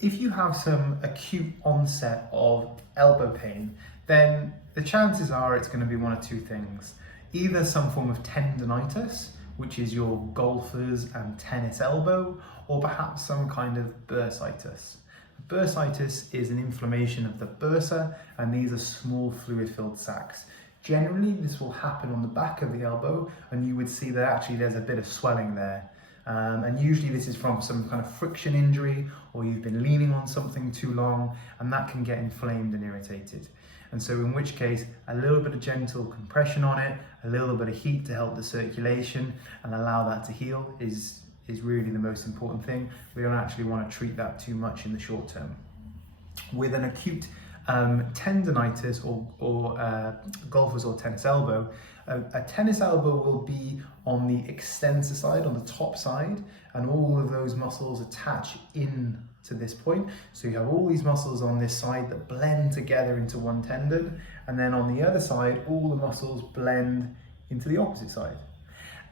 If you have some acute onset of elbow pain, then the chances are it's going to be one of two things. Either some form of tendonitis, which is your golfer's and tennis elbow, or perhaps some kind of bursitis. Bursitis is an inflammation of the bursa, and these are small fluid-filled sacs. Generally, this will happen on the back of the elbow, and you would see that actually there's a bit of swelling there. And usually this is from some kind of friction injury, or you've been leaning on something too long, and that can get inflamed and irritated. And so in which case, a little bit of gentle compression on it, a little bit of heat to help the circulation and allow that to heal is really the most important thing. We don't actually want to treat that too much in the short term. With an acute tendonitis or golfer's or tennis elbow, a tennis elbow will be on the extensor side, on the top side, and all of those muscles attach in to this point. So you have all these muscles on this side that blend together into one tendon, and then on the other side, all the muscles blend into the opposite side.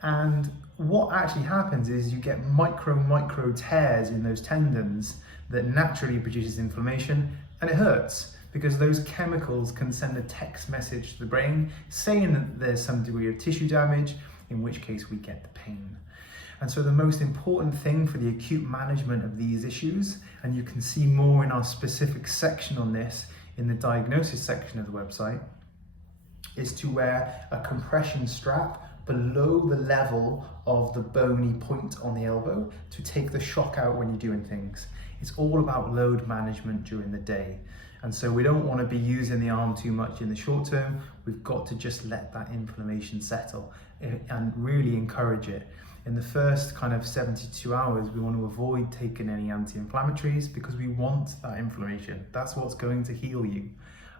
And what actually happens is you get micro tears in those tendons that naturally produces inflammation, and it hurts because those chemicals can send a text message to the brain saying that there's some degree of tissue damage, in which case we get the pain. And so the most important thing for the acute management of these issues, and you can see more in our specific section on this in the diagnosis section of the website, is to wear a compression strap below the level of the bony point on the elbow to take the shock out when you're doing things. It's all about load management during the day. And so we don't want to be using the arm too much in the short term. We've got to just let that inflammation settle and really encourage it. In the first kind of 72 hours, we want to avoid taking any anti-inflammatories because we want that inflammation. That's what's going to heal you.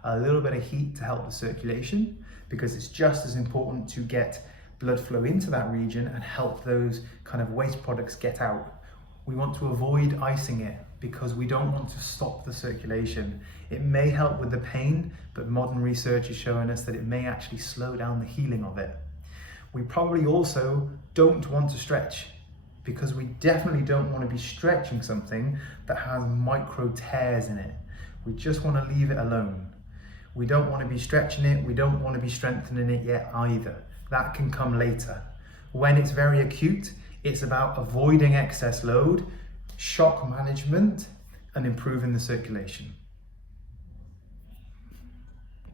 A little bit of heat to help the circulation, because it's just as important to get blood flow into that region and help those kind of waste products get out. We want to avoid icing it because we don't want to stop the circulation. It may help with the pain, but modern research is showing us that it may actually slow down the healing of it. We probably also don't want to stretch, because we definitely don't want to be stretching something that has micro tears in it. We just want to leave it alone. We don't want to be stretching it, we don't want to be strengthening it yet either. That can come later. When it's very acute, it's about avoiding excess load, shock management, and improving the circulation.